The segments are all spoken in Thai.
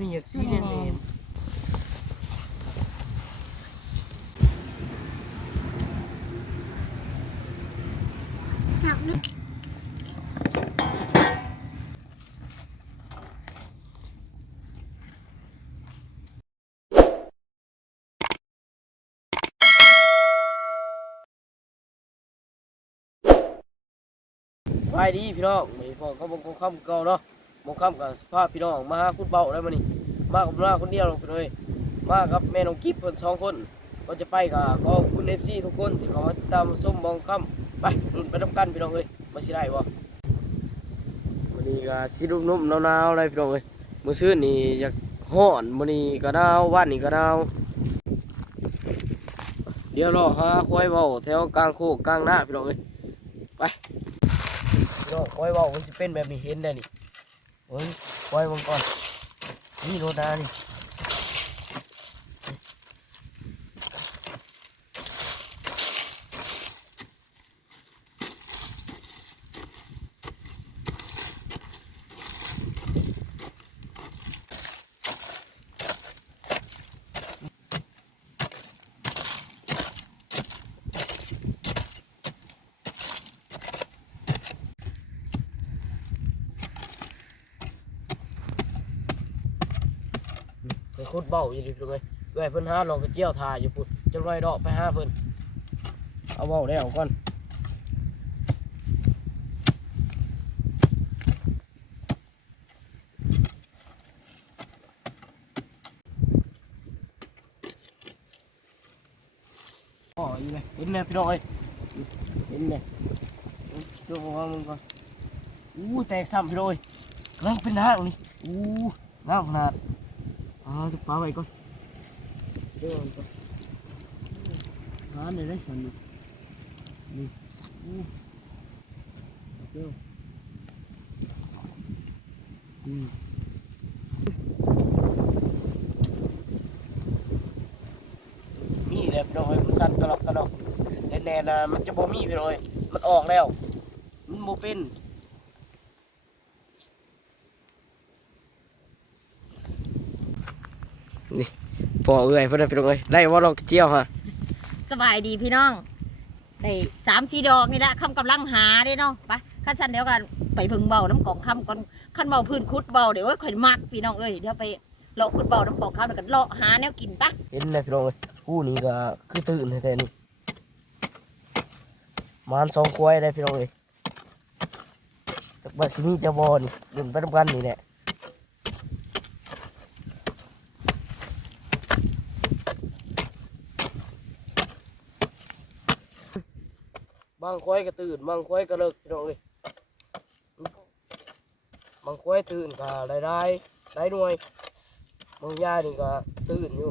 มีอยากซีแน่ๆสบายดีพี่น้องวันนี้พ่อเขาบงคำเก่าเนาะบงคำกับสภาพพี่น้องมาหาคุณเบาได้มานี่มากับน้าคนเดียวลงไปเลยมากับแม่น้องกิ๊บเพิ่น2 คนก็จะไปกับก็คุณเอฟซีทุกคนที่เขามาติดตามส้มบองคำไปรุ่นไปทำกันพี่น้องเลยมาสิได้บ่วันนี้ก็สินุ่มๆหนาวๆเลยพี่น้องเลยมื้อซื่นนี่อยากฮ้อนมื้อนี้ก็หนาววันนี้ก็หนาวเดี๋ยวรอหาควายเบาแถวกลางโคกกลางหน้าพี่น้องเลยไปพี่น้องควายเบามันสิเป็นแบบนี้เห็นได้นี่เฮ้ยควายบางก่อนนี่โรดานี่ไปคุดเบาอยู่ดิพี่น้องเลยเอ้ยเพิ่นหาลองกระเจียวทาอยู่พุ่นจะลอยดอกไปหาเพิ่นเอาเบาได้เอาก่อนอ๋ออยู่เลยเห็นไหมพี่น้องเอ้ยเห็นไหมช่วยผมว่ามึงก่อนแตกซ้ำพี่น้องเอ้ยกำลังเป็นทางนี่น้ำขนาดจะปาไว้ก่อนเดี๋ยวก่อนหาได้สันนี่เดี๋ยวนี่แหละพี่น้องเอ้ยมันสั่นกระดอกแน่ๆนะมันจะบ่มีพี่น้องเอ้ยมันออกแล้วมันบ่เป็นนี่พอเอ้ยเพื่อนพี่น้องเอ้ยได้ว่าเราเจียวฮะสบายดีพี่น้องได้3-4 ดอกนี่แหละคำกำลังหาเด้เนาะไปขั้นสั้นเดี๋ยวกันไปพึ่งเบาน้ำกองคำก่อนขั้นเบาพื้นคุดเบาเดี๋ยวข่อยมักพี่น้องเอ้ยเดี๋ยวไปเลาะคุดเบาน้ำกองคำแล้วกันเลาะหาแนวกินปะเห็นเลยพี่น้องเอ้ยผู้นี้ก็คือตื่นแต่นี่มัน2 กล้วยได้พี่น้องเอ้ยจากบ้านสิมีจะบอนี่ดุนไปทำกันนี่แหละบางควายก็ตื่นบางควายก็เลิกพี่น้องเอ้ยบางควายตื่นก็ได้หน่วยบางยานี่ก็ตื่นอยู่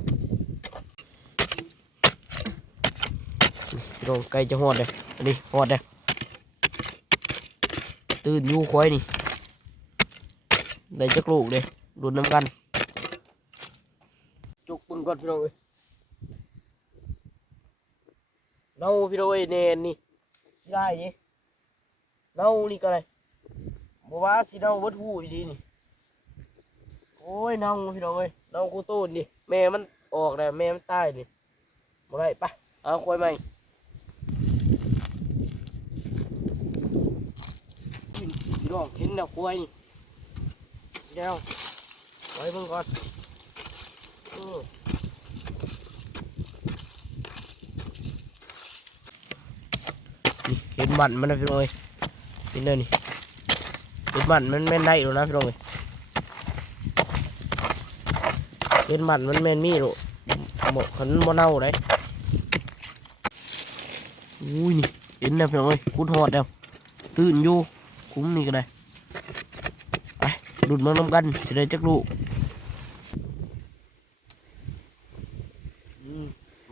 พี่น้องไก่จะหอดเลยอันนี้หอดเลยตื่นอยู่ควายนี่ได้จักลูกเลยรุนน้ำกันจุกปึงก่อนพี่น้องเอ้ยเน่าพี่น้องเอ้ยเนนนี่ได้ยี่เน่านี่ก็เลยบอกว่าสิเน่าวัดหูดีนี่โอ้ยเน่าพี่น้องเอ้ยเน่ากูตูนดิแม่มันออกแล้วแม่มันตายนี่มาได้ปะเอาควายใหม่พี่น้องเห็นแล้วควายนี่เดี๋ยวไว้เพิ่งก่อนเห็นมันนะพี่น้องเอ้ยเห็นเลยนี่เห็นมันแม่นได้หรอนะพี่น้องเอ้ยเห็นมันแม่นมีหรอหมดขันบ่เน่าได้อุ้ยนี่เห็นนะพี่น้องเอ้ยคุดหอดแล้วตื่นอยู่คุ้มนี่ก็ได้ไปดุดมาน้ำกันสิได้จักลูก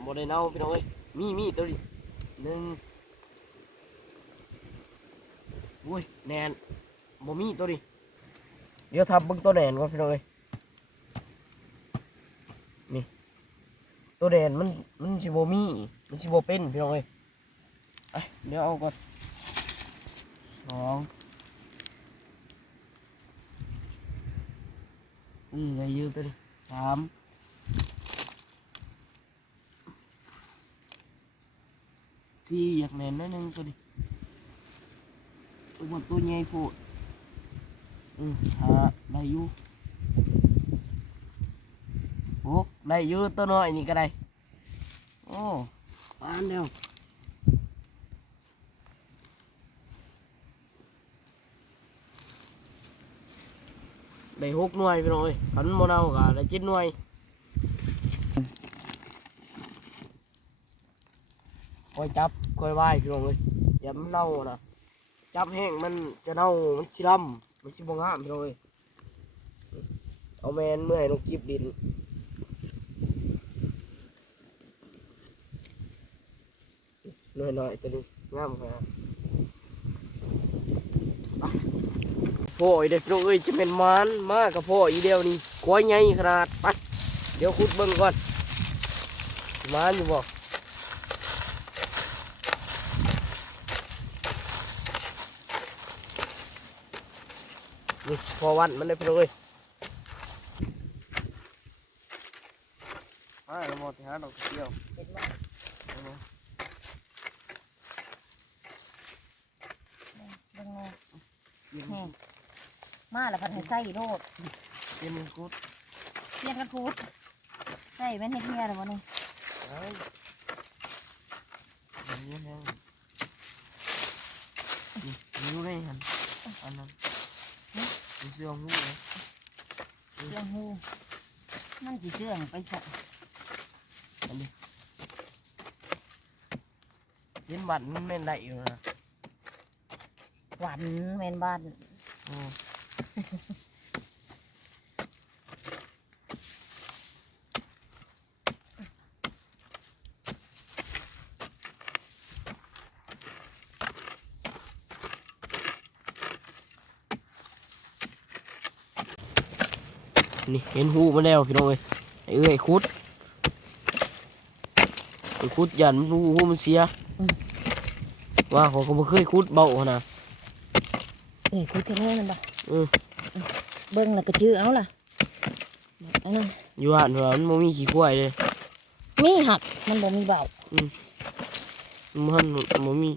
บ่ได้เน่าพี่น้องเอ้ยมีตัวดิ1อุ้ยแนนบ่มีตัวดิเดี๋ยวทำเบิ่งตัวแนนก่อนพี่น้องเอ้ยนี่ตัวแนนมันสิบ่มีมันสิบ่เป็นพี่น้องเอ้ยเดี๋ยวเอาก่อน2 ได้ยืดไปดิ3สี่อยากแน่นนิดนึงตัวนี้ตัวใหญ่โพดหาได้อยู่ได้อยู่ตัวน้อยนี่ก็ได้โอ้ปานเดียวได้6 หน่วยพี่น้อยขันโมเนาก็ได้7 หน่วยคอยจับคอยไหว้พี่น้องเลยอย่ามันเน่านะจับแห้งมันจะเน่ามันชิลำมันชิบงามพี่น้องเลยเอาแมนเมื่อให้น้องกิบดินหน่อยตัวนี้งามครับพ่อไอเด็กน้องเอ้ยจะเป็นมันมากกับพ่ออีเดียวนี่ก้อยใหญ่ขนาดไปเดี๋ยวขุดเบิ่งก่อนมันอยู่บ่นี่พอวันมันได้พี่น้องเอ้ยเราหมดหาดอกเดียวมาแล้วพันให้ใส่โลด เป็นกุด เพี้ยนกันพูดใส่แม่นเฮ็ดเฮียหรือวะนี่ ไอ้นี่แห้งนี่รู้ได้หันอันนั้นนี่เสื้อหูเลย เรื่องหูมันสิเชื่องไปใส่ อันนี้เห็นบัตรมันไม่ได้อยู่นะ หวานแม่นบ้าน นี่เห็นหูมาแล้วพี่น้องเอ้ยไอ้เอ้ยคุดไอ้คุดยันหูมันเสียว่าเขาก็บ่เคยคุดเบานะ คุยกันเลยมันบ่ เออ เบิ่งแล้วก็ชื่อเอาล่ะเอานั่น อยู่หันว่ามันบ่มีขี้ควายเลย มีหักมันบ่มีเบา มันบ่มี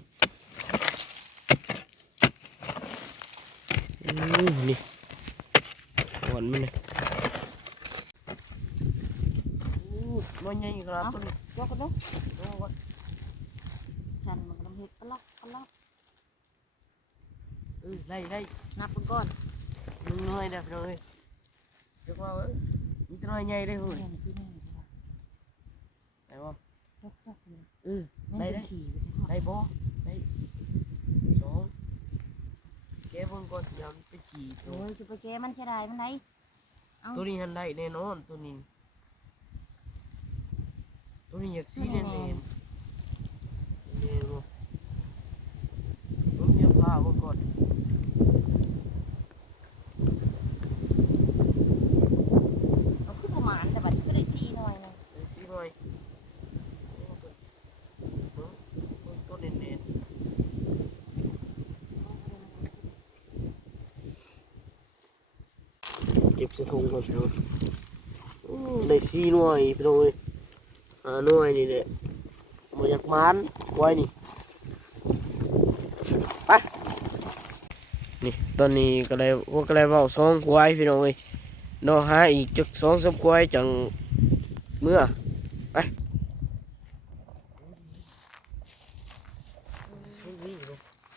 นี่หวานมันเลยมันใหญ่ขนาดตัวนี้ ยกกันเนาะฉันมันกำลังเฮ็ดปลอกปลอก ได้ นับเพิ่นก่อน มึงน้อยเด้อพี่น้องเอ้ยเดี๋ยวว่ามีตัวน้อยใหญ่ได้เฮ้ย นี่คือนี่เลยว่ะ ได้บ่ ยกเลย ได้ ขี่ไป ได้บ่ได้สองแกเบิ่งก่อนยามไปขี่ตั โอ้ วย จะไปแก้มันเสียดายมันไหน ตัวนี้หันได้แน่นอนตัวนี้อยากสีแน่ๆนี่บ่ผมจะพาเบิ่งก่อน เอาขึ้นประมาณแต่บัดขึ้นได้4หน่อยนึง สีหน่อยต้นเน้นๆเก็บใส่ถุงก่อนพี่น้องได้สีหน่วยพี่น้องเอ้ยหน่วยนี่แหละมาจากมันไว้นี่ไปนี่ตอนนี้ก็เลยเว้า2 ควายพี่น้องเอ้ยเนาะหาอีกจัก2-3 ควายจังเมื่อไป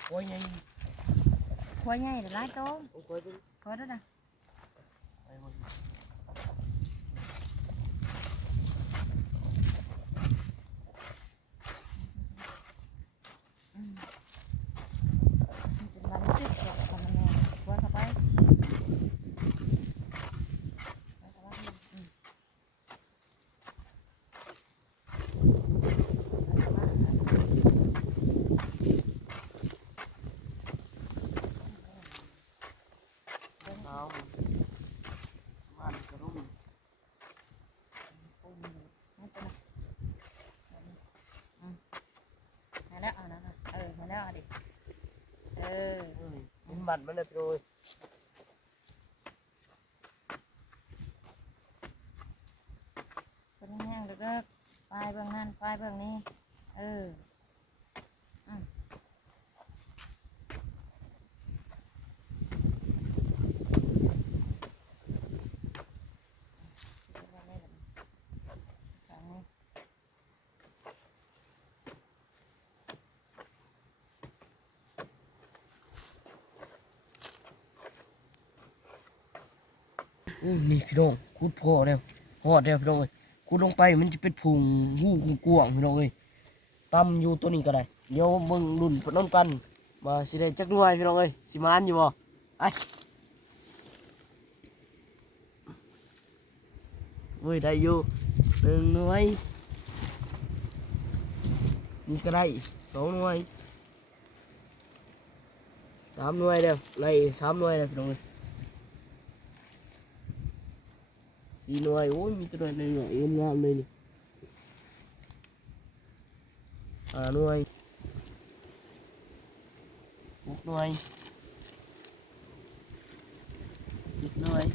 ควายใหญ่ ควายใหญ่หรือหลายโต ควายตัว ควายด้วยนะ ไปหมดเป็นวันที่10แล้วก็มันแน่ควายเข้าไปเอาบ้านกระรุ่ม มาแล้วเอานะมาแล้วเอาดิเป็นบัตรมันเลยพี่โอ้ย เลิกๆปลายเบื้องนั่นปลายเบื้องนี้เอออืมฝั่งนี้ นี่พี่น้องขุดพอแล้วฮอดแล้วพี่น้องเอ้ยขุดลงไปมันจะเป็นพุงหูกว้างๆพี่น้องเอ้ยต่ำอยู่ตัวนี้ก็ได้เดี๋ยวเบิ่งรุ่นพน้ำกันว่าสิได้จักหน่วยพี่น้องเอ้ยสิมานอยู่บ่ไปเว้ยได้อยู่1 หน่วยนี่ก็ได้2 หน่วย3 หน่วยแล้วไล่3 หน่วยแล้วพี่น้องเอ้ย4 หน่วยโอ้ยมีตัวหน่อยๆงามๆเลยนี่5 หน่วย6 หน่วย7 หน่วย8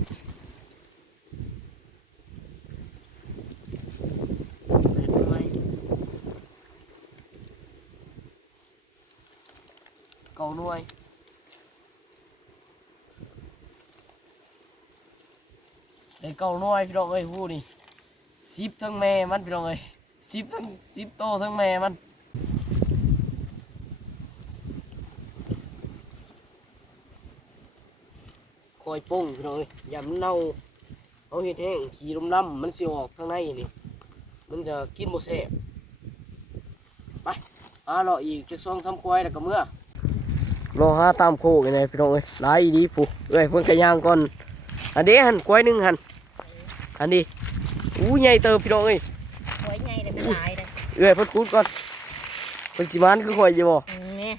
หน่วย9 หน่วยได้9 หน่วยพี่น้องเอ้ยพูดนี่10ทั้งแม่มันพี่น้องเอ้ย10โตทั้งแม่มันคอยปุ้งพี่น้องเอ้ยอย่ามันเน่าเอาเห็ดแห้งขี้ลมน้ำมันสิออกข้างในนี่มันจะกินบ่แซ่บไปรออีกจะ2-3 ควายแล้วก็เมื่อรอหาตามโคกนี่พี่น้องเอ้ยหลายอีดีผู้เอ้ยเพิ่นกระย่างก่อนอันนี้หันควายหนึงหันอันนี้อู้ใหญ่เติบพี่น้องเอ้ย หวยใหญ่เลยเป็นหลายเลย เอ้ยเพิ่นคูดก่อนเพิ่นสิมานคือข่อยอยู่บ่ นี่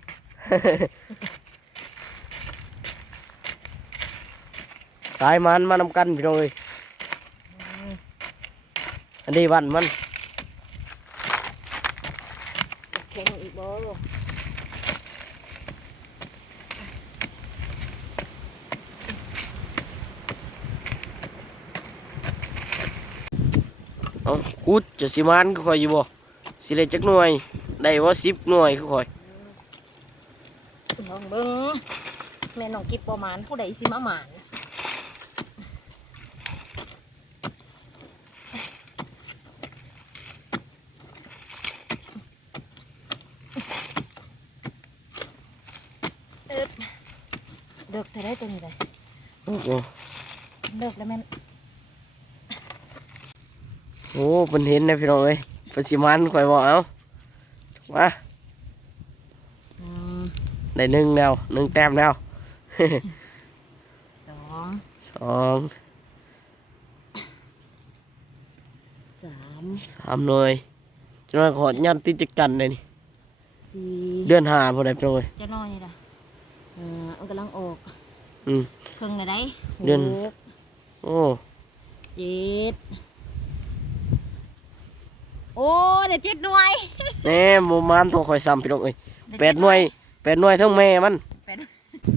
สายมันมานำกันพี่น้องเอ้ยอันนี้วันมัน แข็งอีกบ่ เอาคูดจะสิมานคือข่อยอยู่บ่สิได้จักหน่วยได้ว่า10 หน่วยคือข่อย ลองเบิ่งแม่น้องกิ๊บประมาณผู้ใดสิมาหมานเลิกแต่ได้ตัวนี้เลย โอ้โห เลิกแล้วแม่น โอ้เพิ่นเห็นนะพี่น้องเอ้ยเพิ่นสิมานข่อยบ่เอามา อืม ได้1แล้ว1 แต้มแล้ว สอง 2 3 3 หน่วยจังหวะขอยันติดจักกันเลยนี่ 4 เดือน5บ่ได้พี่น้องเอ้ย เจ้าน้อยนี่ล่ะมันกำลังออก อืม ครึ่งเลยได้ เดือน หก โอ้ 7โอ้เดี๋ยว7 หน่วย แหน่บ่มานโทรข่อยซ้ำพี่น้องเอ้ย8 หน่วย8 หน่วยทั้งแม่มัน เป็น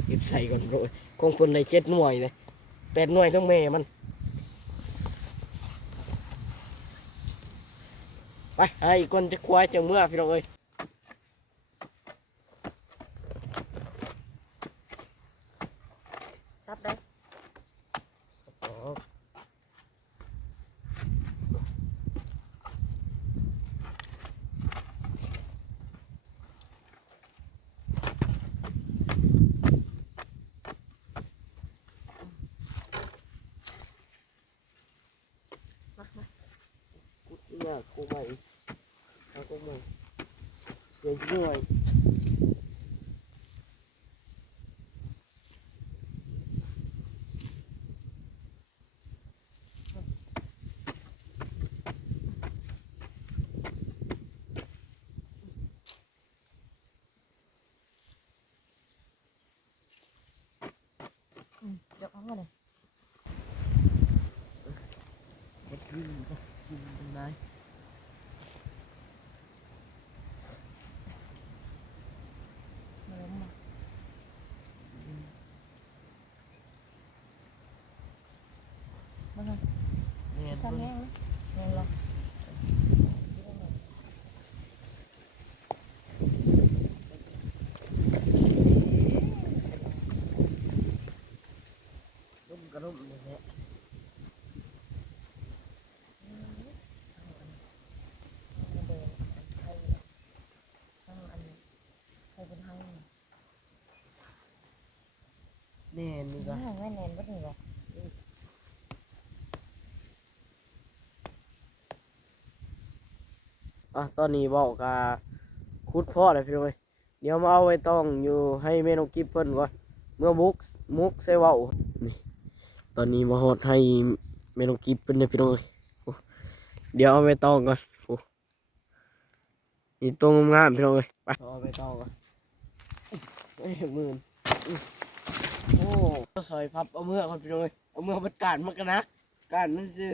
เก็บใส่ก่อนพี่น้องเอ้ยของเพิ่นได้7 หน่วยเลย8 หน่วยทั้งแม่มันไปให้อีกคนจะควายจังเมื่อพี่น้องเอ้ย รับได้ เนี่ยกูใหม่เอากูใหม่เสียหน่วยยกเอามาเลย กินเป็นไร มาล้มมามาเลย เนี่ย ทำแง่งไหมแง่งเหรอ แน่นี่ก็ ไม่แน่นบ่นี่บ่ ตอนนี้บอกกาคุดพ่อเลยพี่น้องเอ้ยเดี๋ยวมาเอาไว้ต้องอยู่ให้แม่น้องกิฟเพิ่นก่อนเมื่อมุกใส่เว้านี่ตอนนี้มาฮอดให้แม่น้องกิฟเพิ่นเนี่ยพี่น้องเอ้ยโอ้เดี๋ยวเอาไว้ต้องก่อนโอ้นี่ตรงงามๆพี่น้องเอ้ยไปเอาไว้ต้องก่อนเอ้ยมื่นโอ้ซอยพับเอาเมื่อก่อนพี่น้องเอ้ยเอาเมื่อมันการมันกันนะการมันซื้อ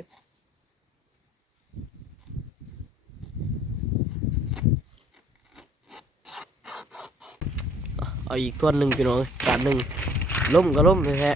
เอาอีกตัวหนึ่งพี่น้องเอ้ยการหนึ่งล้มก็ล้มแท้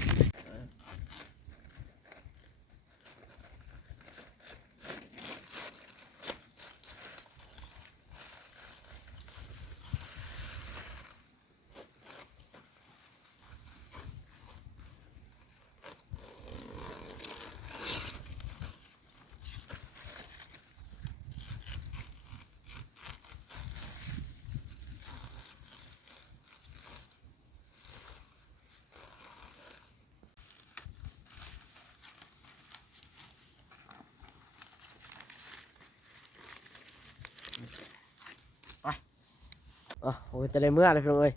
โอ้ยจะได้เมื่อเลยพี่น้องเอ้ย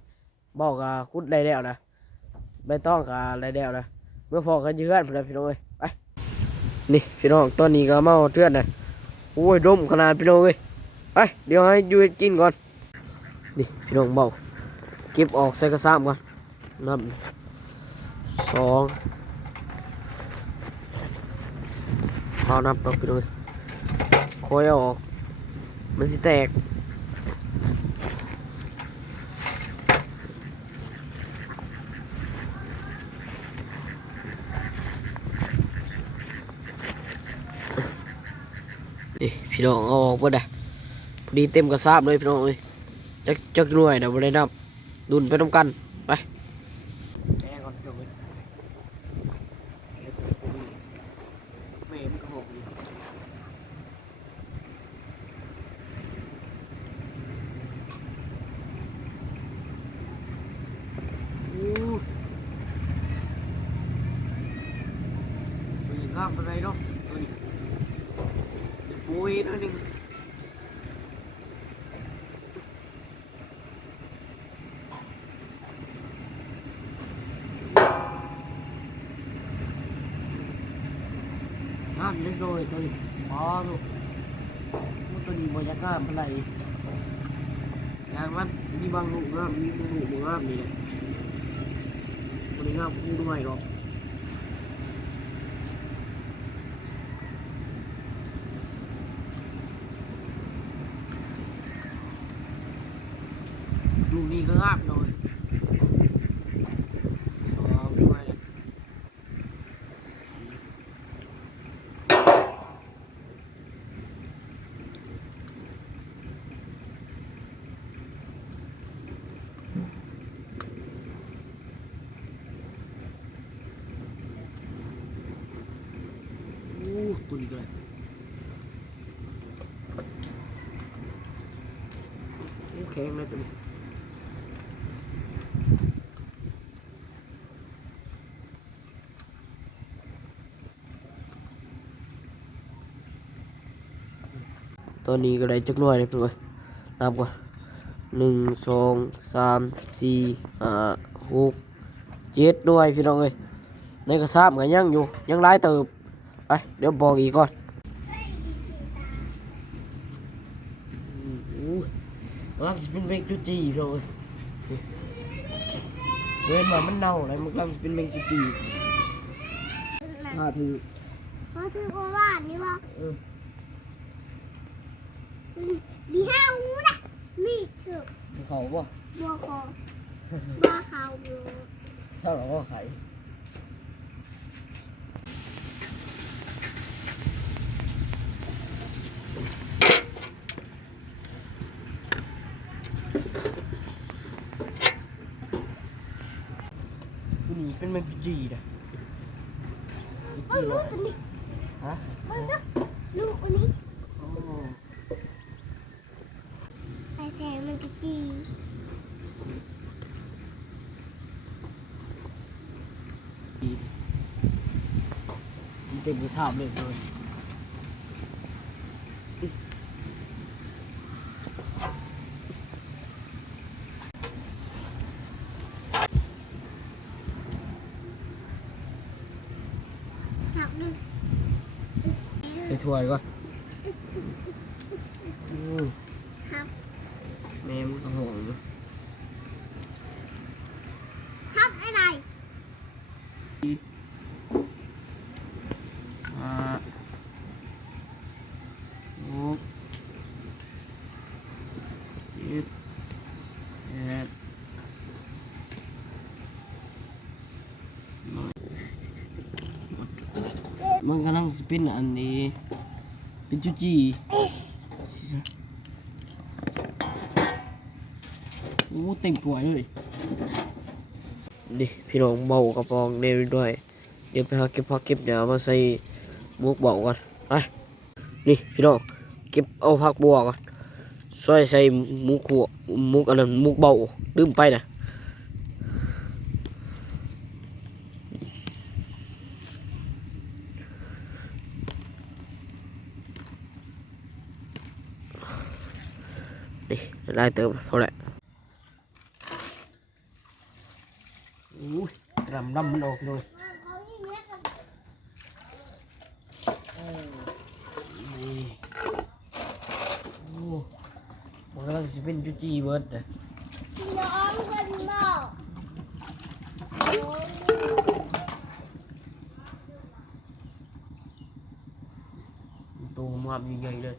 บอกกับคุดได้แล้วนะไม่ต้องกับได้แล้วนะเมื่อพอกันยืนพี่น้องเอ้ยไปนี่พี่น้องตอนนี้ก็เมาเทือนนะโอ้ยดมขนาดพี่น้องเอ้ยไปเดี๋ยวให้ยูกินก่อนนี่พี่น้องเบาเก็บออกใส่กระซ้ำก่อนนับ2เอานับต่อพี่น้องเอ้ยคอยเอาออกมันสิแตกนี่พี่น้องเอาออกบ่ได้พอดีเต็มกระซาบเลยพี่น้องเอ้ยจักหน่วยเดี๋ยวบ่ได้นับดุนไปน้ำกันไปแกงก่อนพี่น้องเอ้ยเมย์มันก็หกอยู่มีข้ามอะไรเนาะปุ้ยนั่นเองน้ำเล็กน้อยตัวนี้อ๋อลูกตัวนี้บรรยากาศอะไรอย่างมันมีบางลูกงามมีบางลูกบ่งามนี่แหละตัวนี้งามคู่ด้วยหรอกลูกนี้ก็งามหน่อยสองด้วยตัวนี้ก็เลยแข็งเลยตัวนี้ตัวนี้ก็ได้จักหน่อยเลยเพื่อนนับก่อน1 2 3 4 5 6 7ด้วยพี่น้องเอ้ยในกระซาบก็ยังอยู่ยังหลายเติบไปเดี๋ยวบอกอีกก่อนลังสิเป็นเมงจุจีพี่น้องเอ้ยเว้นว่ามันเน่าอะไรมันลังสิเป็นเมงจุจีถือ พอถือว่าว่านี่บ่มีห้าหูนะมีสุด เขาบ่ บัวคอบัวขาวบัว เศร้าหรอก็ไข่นี่เป็นเมงจุจีนะ ลูกอันนี้ ฮะ มันก็ลูกอันนี้ โอ้ ไอแทนมันก็จี มันเป็นผู้ชายเลยเลย ทับหนึ่ง ใส่ถ้วยก่อน ทับ แม่มันก็ห่วงอยู่ ทับอะไร ห้าหกเจ็ดแปดมันกำลังสปินอันนี้เป็นจุจีโอ้เต็มป่วยเลยดิพี่น้องเบากระปองเร็วด้วยเดี๋ยวไปหาเก็บผักเก็บเดี๋ยวเอามาใส่มุกเบาก่อนไปนี่พี่น้องเก็บเอาผักบัวก่อนซอยใส่มุกหัวมุกอันนั้นมุกเบาลืมไปนะนี่ได้เติมเท่าไหร่อุ้ยดำมันออกเลยนี่โอ้มันกำลังสิเป็นจุจีเบิร์ดเลย น้องคนบอก ตัวงามใหญ่ๆเลย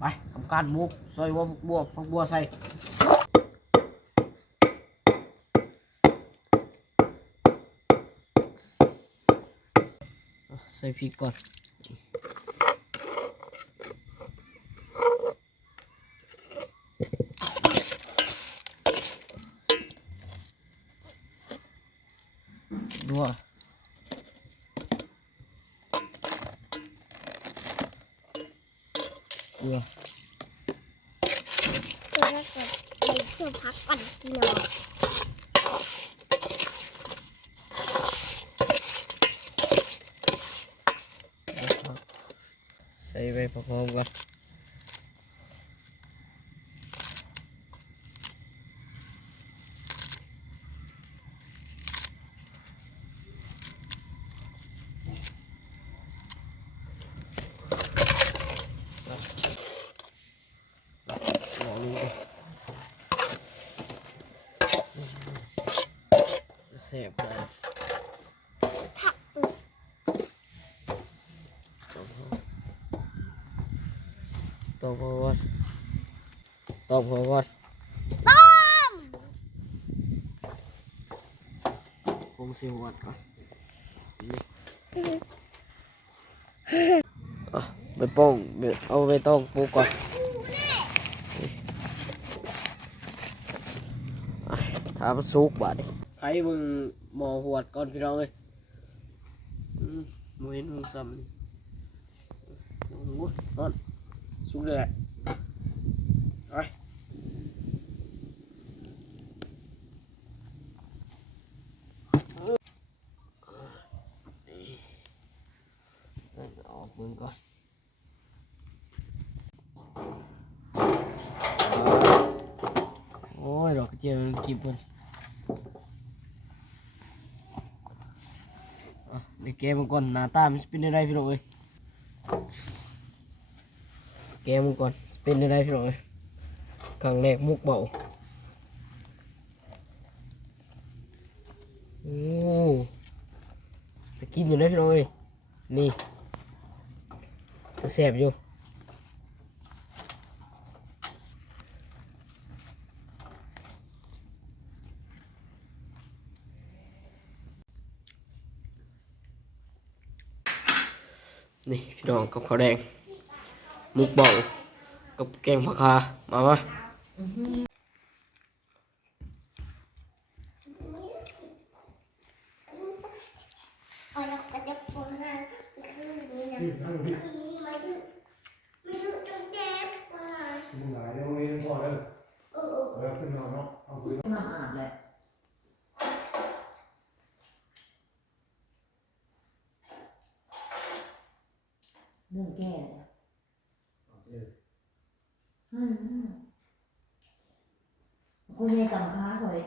ไปทำการมุกซอยบัวผักบัวใส่ใส่พริกก่อนดัวเกลือ ตัวแรกก่อนไปเชื่อพักก่อนพี่น้อง ใส่ไปพร้อมๆกันลองดูเสียบไป ผัก ต้มก่อนต้มก่อน ต้ม ปรุงซีอิ๊วก่อนอ่ะไปป้องเอาไปต้องปรุงก่อนอ่ะถ้ามันสุกบาดนี่ใครมึงหมอหวดก่อนพี่น้องเลยมึงเห็นมึงซ้ำนี่โอ้โหนอนสุกเลยแหละไปออกมึงก่อนโอ้ยดอกกระเจียวมันกินมันเดี๋ยวแกมันก่อนหน้าตามันเป็นอะไรพี่น้องเอ้ยแกมันก่อนเป็นอะไรพี่น้องเอ้ยครั้งแรกมุกเบาโอ้จะกินอยู่นะพี่น้องเอ้ยนี่จะแสบอยู่นี่พี่น้องกับข้าวแดงมุกเบากับแกงผักคามาไหม เอาละก็จะปนให้คือนี้นะคือนี้ไม่ดื้อจนเจ็บไป มึงหลายเรื่องนี้พอแล้ว กูเนี่ยต่ำค้าคอย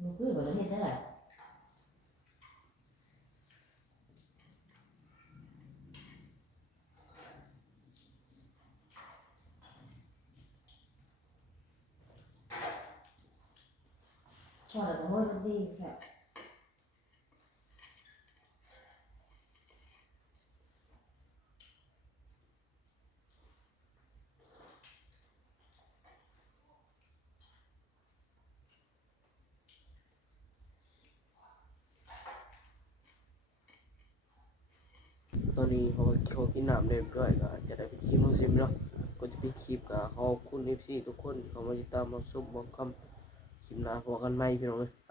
มึงคือแบบนี้ได้แหละพอแล้วก็เมื่อวันดีแค่ตอนนี้เขากินน้ำเรียบร้อยก็จะได้ไปคลิปน้องซิมเนาะก็จะไปคลิปกับขอบคุณ FC ทุกคนที่เขามาติดตามมาชมบางคำคลิปหน้าพบกันใหม่พี่น้องเอ้ยไป